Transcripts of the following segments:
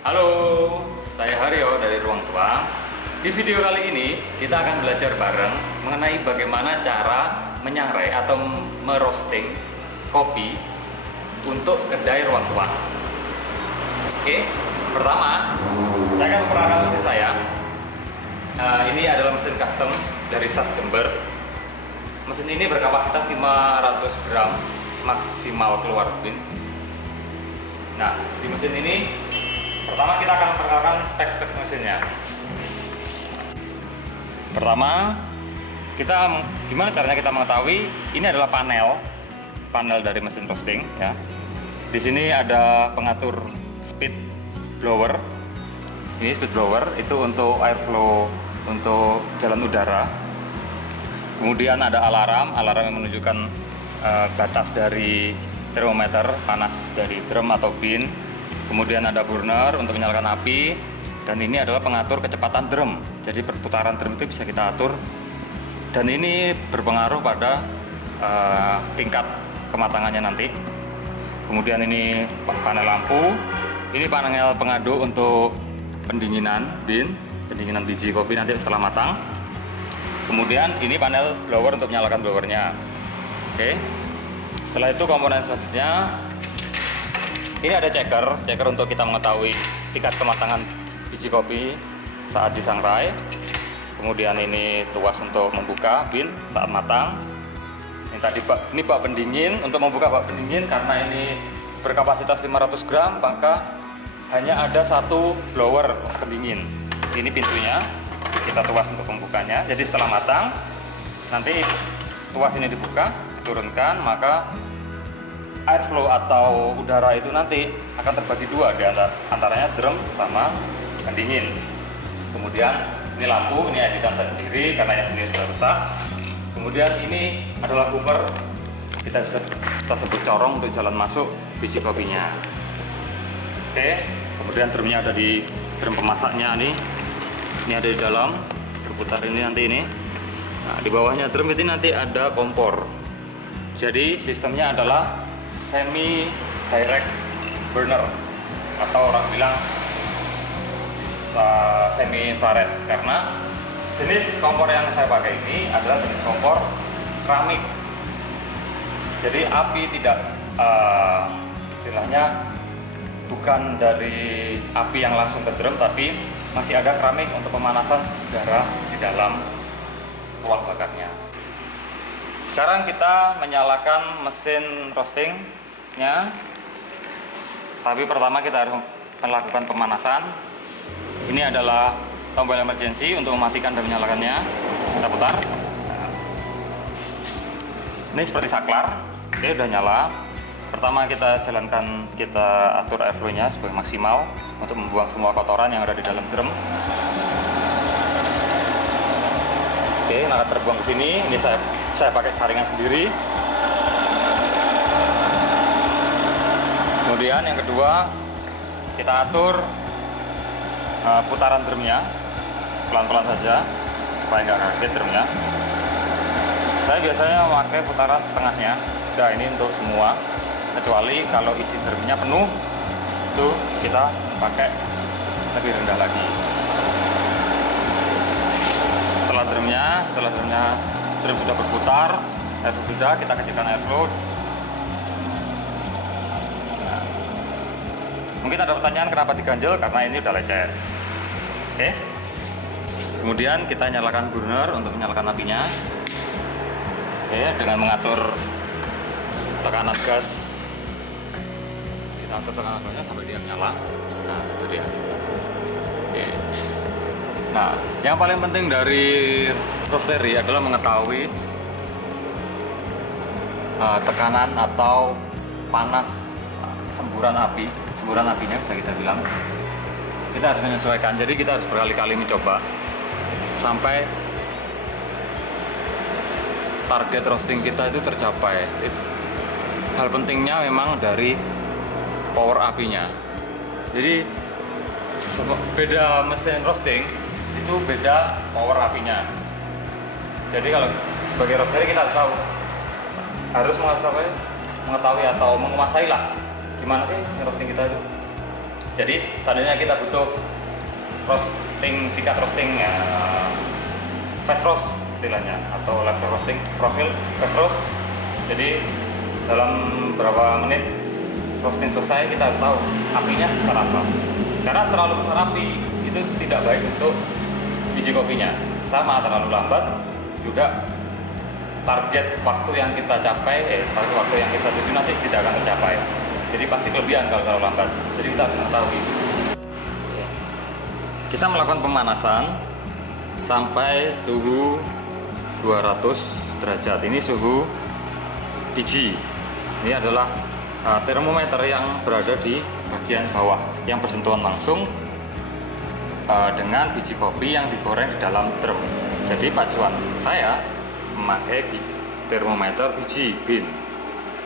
Halo, saya Haryo dari Ruang Tua. Di video kali ini kita akan belajar bareng mengenai bagaimana cara menyangrai atau merosting kopi untuk kedai Ruang Tua. Oke, pertama saya akan memperkenalkan mesin saya. Ini adalah mesin custom dari SAS Jember. Mesin ini berkapasitas 500 gram maksimal keluar bin. Nah, di mesin ini pertama kita akan memperkenalkan spek-spek mesinnya. Pertama, gimana caranya kita mengetahui ini adalah panel dari mesin roasting ya. Di sini ada pengatur speed blower. Ini speed blower itu untuk airflow untuk jalan udara. Kemudian ada alarm yang menunjukkan batas dari termometer panas dari drum atau bin. Kemudian ada burner untuk menyalakan api, dan ini adalah pengatur kecepatan drum. Jadi perputaran drum itu bisa kita atur, dan ini berpengaruh pada tingkat kematangannya nanti. Kemudian ini panel lampu, ini panel pengaduk untuk pendinginan biji kopi nanti setelah matang. Kemudian ini panel blower untuk menyalakan blowernya. Oke. Setelah itu komponen selanjutnya, ini ada checker untuk kita mengetahui tingkat kematangan biji kopi saat disangrai. Kemudian ini tuas untuk membuka bin saat matang. Ini bak pendingin untuk membuka bak pendingin, karena ini berkapasitas 500 gram, maka hanya ada satu blower pendingin. Ini pintunya, kita tuas untuk membukanya. Jadi setelah matang, nanti tuas ini dibuka, diturunkan, maka airflow atau udara itu nanti akan terbagi dua di antaranya drum sama pendingin. Kemudian ini lampu, ini editan sendiri karena yang sendiri sudah rusak. Kemudian ini adalah bumper, kita sebut corong untuk jalan masuk biji kopinya. Oke, kemudian drumnya ada di drum pemasaknya nih. Ini ada di dalam, berputar ini nanti ini. Nah, di bawahnya drum ini nanti ada kompor. Jadi sistemnya adalah semi direct burner, atau orang bilang semi infrared, karena jenis kompor yang saya pakai ini adalah jenis kompor keramik. Jadi api tidak istilahnya bukan dari api yang langsung ke drum, tapi masih ada keramik untuk pemanasan udara di dalam ruang bakarnya. Sekarang kita menyalakan mesin roastingnya, tapi pertama kita harus melakukan pemanasan. Ini adalah tombol emergency untuk mematikan dan menyalakannya. Kita putar. Ini seperti saklar. Oke, udah nyala. Pertama kita atur airflow-nya sebagai maksimal untuk membuang semua kotoran yang ada di dalam drum. Oke, nah terbuang ke sini. Ini saya pakai saringan sendiri. Kemudian yang kedua, kita atur putaran drumnya pelan-pelan saja supaya nggak kaget drumnya. Saya biasanya memakai putaran setengahnya. Udah, ini untuk semua, kecuali kalau isi drumnya penuh, itu kita pakai lebih rendah lagi. Setelah drumnya drum sudah berputar, airflow sudah, kita kecilkan airflow. Nah, mungkin ada pertanyaan kenapa diganjel, karena ini udah lecet. Oke. Kemudian kita nyalakan burner untuk menyalakan apinya. Oke, dengan mengatur tekanan gas. Kita atur tekanan gasnya sampai dia menyala. Nah, itu dia. Oke. Nah, yang paling penting dari roastery adalah mengetahui tekanan atau panas semburan apinya, bisa kita bilang. Kita harus menyesuaikan, jadi kita harus berkali-kali mencoba sampai target roasting kita itu tercapai. Hal pentingnya memang dari power apinya. Jadi beda mesin roasting itu beda power apinya. Jadi kalau sebagai roaster kita harus mengetahui atau menguasai lah gimana sih mesin roasting kita itu. Jadi seandainya kita butuh roasting, tingkat roasting fast roast istilahnya, atau level roasting, profil fast roast. Jadi dalam berapa menit roasting selesai, kita harus tahu apinya sebesar apa. Karena terlalu besar api itu tidak baik untuk biji kopinya. Sama, terlalu lambat juga target waktu yang kita capai, target waktu yang kita tuju nanti tidak akan tercapai. Jadi pasti kelebihan kalau terlalu lambat. Jadi kita harus mengetahui. Kita melakukan pemanasan sampai suhu 200 derajat. Ini suhu biji. Ini adalah termometer yang berada di bagian bawah yang bersentuhan langsung dengan biji kopi yang digoreng di dalam drum. Jadi pacuan saya memakai termometer biji bin.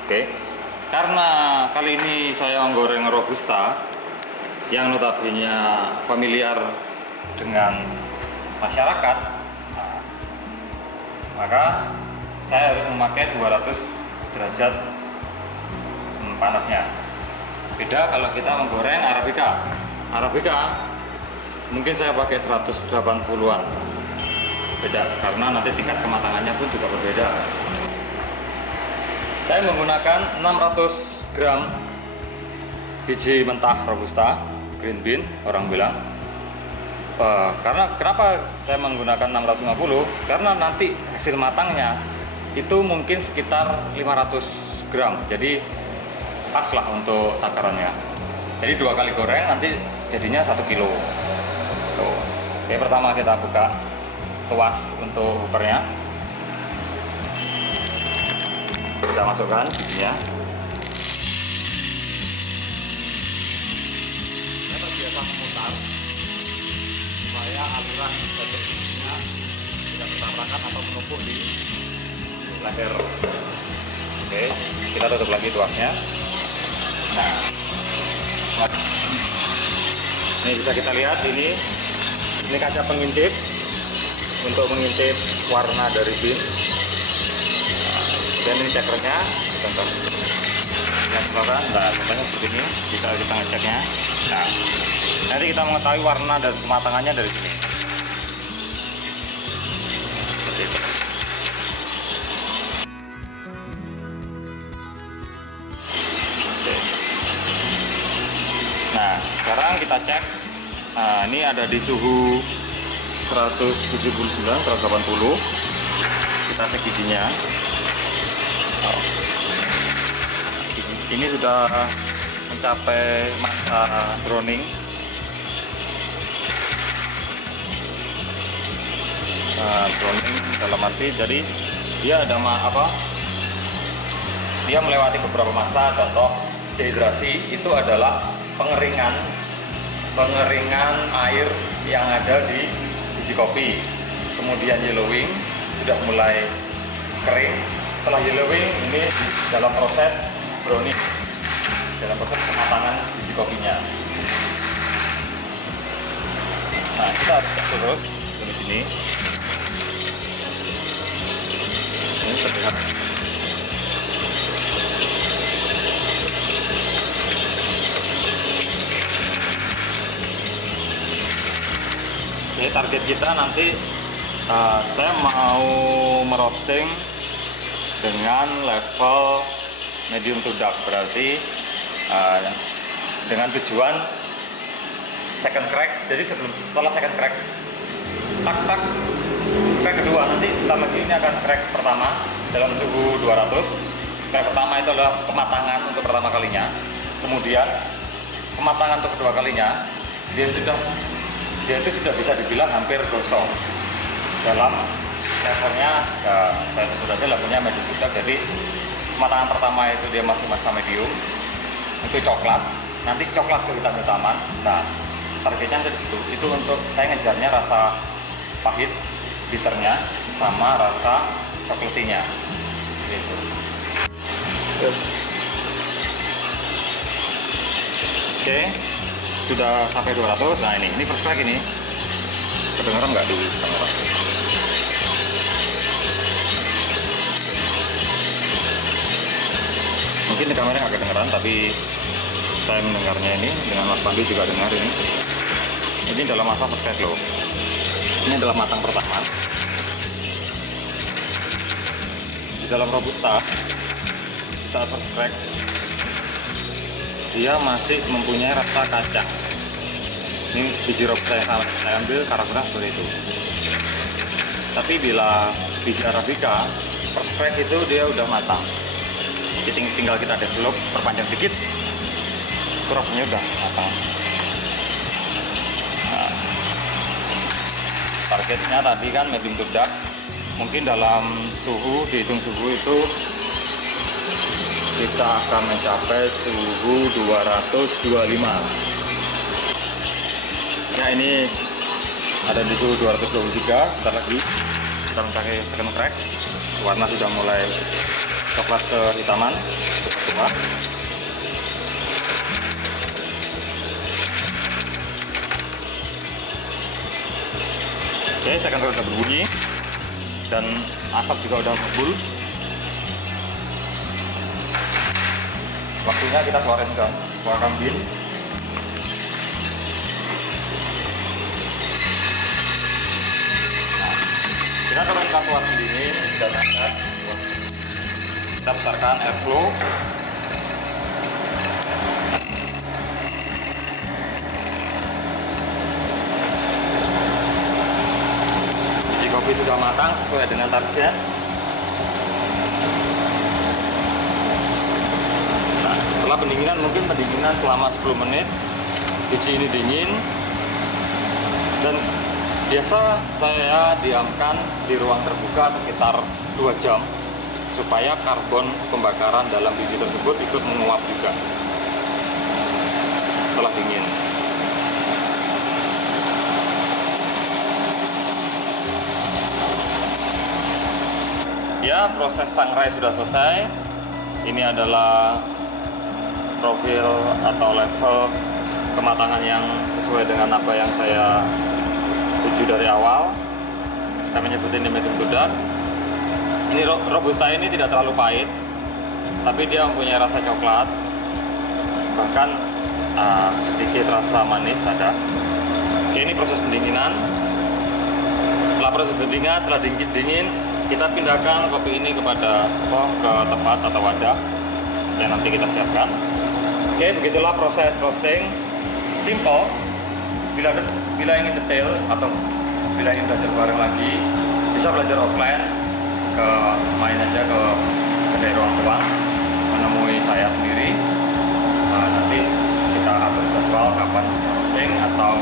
Oke. Karena kali ini saya menggoreng robusta yang notabene familiar dengan masyarakat, maka saya harus memakai 200 derajat panasnya. Beda kalau kita menggoreng Arabica. Arabica mungkin saya pakai 180-an. Beda karena nanti tingkat kematangannya pun juga berbeda. Saya menggunakan 600 gram biji mentah robusta green bean, orang bilang. Karena kenapa saya menggunakan 650? Karena nanti hasil matangnya itu mungkin sekitar 500 gram. Jadi pas lah untuk takarannya. Jadi 2 kali goreng nanti jadinya 1 kilo. Tuh. Oke, pertama kita buka tuas untuk hoopernya. Kita masukkan bijinya. Saya terbiasa memutar supaya aliran bibit bijinya tidak bertabrakan atau menumpuk di leher. Oke, kita tutup lagi tuasnya. Nah, ini bisa kita lihat ini kaca pengintip untuk mengintip warna dari bin. Dan ini cekernya, contoh yang sekarang, nah contohnya begini, bisa kita ngeceknya. Nah, nanti kita mengetahui warna dan kematangannya dari sini. Seperti itu. Oke. Nah, sekarang kita cek. Nah, ini ada di suhu 179, 180. Kita cek bijinya. Ini sudah mencapai masa browning. Browning dalam arti jadi dia ada dia melewati beberapa masa. Contoh dehidrasi itu adalah pengeringan air yang ada di biji kopi. Kemudian yellowing sudah mulai kering. Setelah yellowing ini dalam proses browning, dalam proses kematangan biji kopinya. Nah, kita harus terus dari sini. Ini terlihat. Jadi target kita nanti saya mau merosting dengan level medium to dark, berarti dengan tujuan second crack. Jadi setelah second crack, crack kedua, nanti sebentar lagi ini akan crack pertama dalam suhu 200. Crack pertama itu adalah kematangan untuk pertama kalinya. Kemudian kematangan untuk kedua kalinya, dia itu sudah bisa dibilang hampir gosong. Dalam levelnya, saya sebut aja levelnya medium to dark. Jadi kematangan pertama itu dia masih masa medium, itu coklat, nanti coklat kehitam-hitaman. Nah, targetnya itu untuk saya ngejarnya rasa pahit, bitternya, sama rasa coklatinya gitu. Oke, sudah sampai 200. Nah, ini first crack ini kedengeran nggak dulu kamera? Mungkin di kamera nggak kedengeran, tapi saya mendengarnya ini, dengan Mas Pandi juga dengar ini. Ini dalam masa first crack loh. Ini adalah matang pertama. Di dalam Robusta saat first crack dia masih mempunyai rasa kacang. Ini biji Robusta yang saya ambil karakternya seperti itu. Tapi bila biji Arabica first crack itu dia udah matang. Jadi tinggal kita develop, perpanjang dikit, itu rasanya udah matang. Nah, targetnya tadi kan medium to dark. Mungkin dalam suhu, dihitung suhu itu kita akan mencapai suhu 225. Ya, ini ada di suhu 223. Sebentar lagi kita mencapai second crack. Warna sudah mulai coklat kehitaman. Coba. Oke, second crack udah berbunyi dan asap juga udah ngebul. Waktunya kita keluarkan bin. Kita kalau kita keluar dingin dan hangat, kita besarkan airflow. Biji kopi sudah matang sesuai dengan target. Nah, setelah pendinginan, mungkin pendinginan selama 10 menit, biji ini dingin dan biasa saya diamkan di ruang terbuka sekitar 2 jam supaya karbon pembakaran dalam biji tersebut ikut menguap juga setelah dingin. Ya, proses sangrai sudah selesai. Ini adalah profil atau level kematangan yang sesuai dengan apa yang saya tuju dari awal. Saya menyebut ini medium to dark. Ini Robusta ini tidak terlalu pahit, tapi dia mempunyai rasa coklat, bahkan sedikit rasa manis ada. Oke, ini proses pendinginan. Setelah proses pendinginan, setelah dingin, kita pindahkan kopi ini ke tempat atau wadah yang nanti kita siapkan. Oke, begitulah proses roasting. Simple. Bila ingin detail atau bila ingin belajar bareng lagi, bisa belajar offline, main aja ke kedai ruang tua, menemui saya sendiri. Nanti kita atur jadwal kapan roasting, atau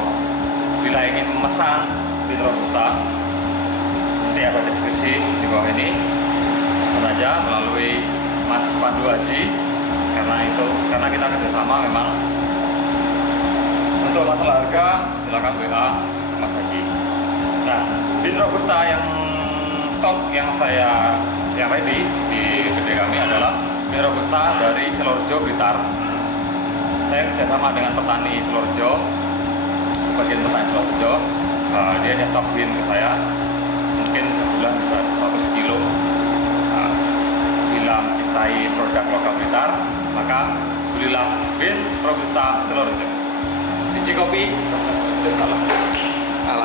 bila ingin memesan di Robusta, nanti ada deskripsi di bawah ini. Pesan aja melalui Mas Pandu Haji, karena kita kerjasama memang. Untuk masalah harga, silakan WA Mas Haji. Nah, bin Robusta yang stok yang ready di kedai kami adalah bin Robusta dari Selorjo, Blitar. Saya kerjasama dengan petani Selorjo, sebagian petani Selorjo. Dia nyetok bin ke saya, mungkin sebulan bisa 100 kilo. Bila mencintai produk lokal Blitar, maka belilah bin Robusta Selorjo. Biji kopi, ala